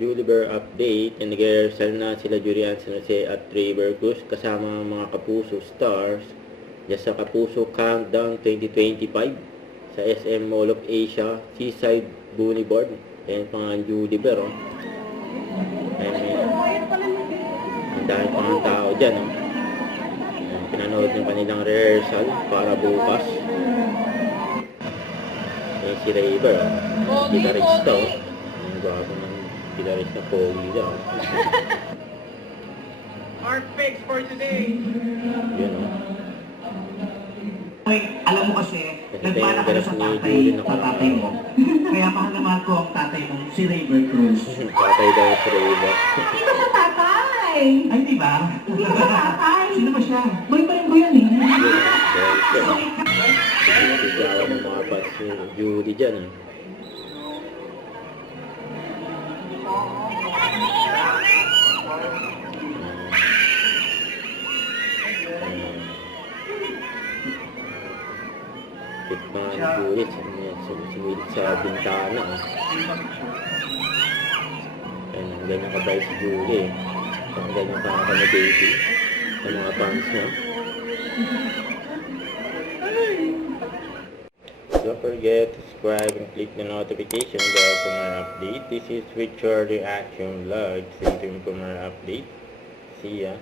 Julie Bear update. And nag-rehearsal na sila Julian San Jose at River Cruz kasama mga Kapuso stars just sa Kapuso Countdown 2025 sa SM Mall of Asia Seaside Boulevard. Ayan pa nga ang Julie Bear, oh. Ayan, ang dahil pa ng tao dyan, oh. Ayan, pinanood ng kanilang rehearsal para bukas. Ayan si River, oh. Gitarista, oh. Ayan, bago ng gitarista Pogi daw. Our picks for today. Yun, oh. Ay, alam mo kasi, nagpala ka na sa tatay mo. Kaya mahal na mahal ko ang tatay mo, si River Cruz. Tatay daw si River. Hindi ko siya tatay. Ay, di ba? Hindi ko siya tatay. Sino ba siya? Boyfriend ko yan eh. Sigawan ng mga bats ni Judy dyan, eh. Pit pa nga ni Judy, sumilip sa bintana, eh. Ayan, ang ganyan ka-bright si Judy, eh. Ang ganyan ka-accommodating sa mga fans niya. Don't forget to subscribe and click the notification bell for more update. This is Richard Reaction Vlog. Stay tuned for more update. See ya.